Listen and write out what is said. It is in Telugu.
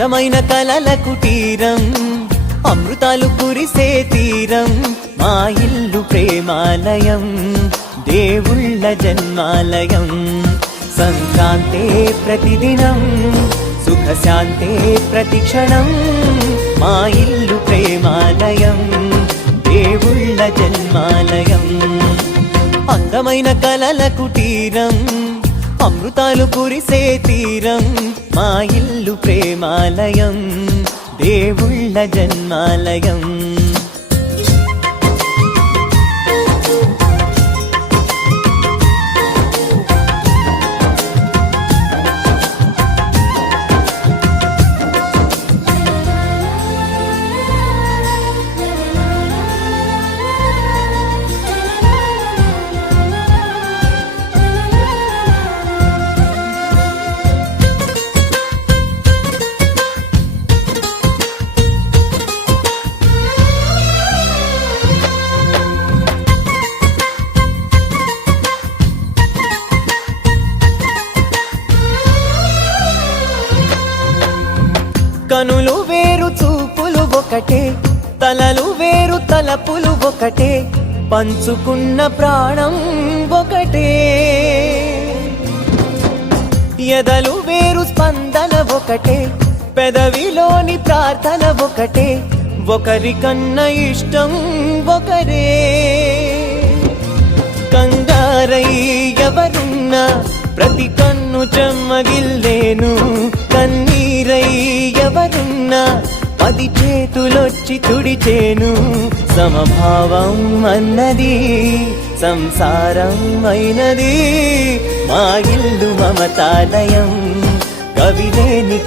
అందమైన కలల కుటీరం, అమృతాలు కురిసే తీరం, మా ఇల్లు ప్రేమాలయం, దేవుళ్ళ జన్మాలయం. సంక్రాంతే ప్రతిదినం, సుఖశాంతే ప్రతిక్షణం, మా ఇల్లు ప్రేమాలయం, దేవుళ్ళ జన్మాలయం. అందమైన కలల కుటీరం, అమృతాలు కురిసే తీరం, మా ఇల్లు ప్రేమాలయం, దేవుళ్ళ జన్మాలయం. కనులు వేరు చూపులు ఒకటే, తలలు వేరు తలపులు ఒకటే, పంచుకున్న ప్రాణం ఒకటే. ఎదలు వేరు స్పందన ఒకటే, పెదవిలోని ప్రార్థన ఒకటే, ఒకరికన్నా ఇష్టం ఒకరే. కంగారై ఎవరున్నా ప్రతి కన్ను చెమ్మగిల్లేను, కన్నీరై ఎవరున్నా 10 చేతులొచ్చి తుడిచేను. సమభావం అన్నది సంసారం అయినది, మా ఇల్లు మమతాలయం, కవిలేని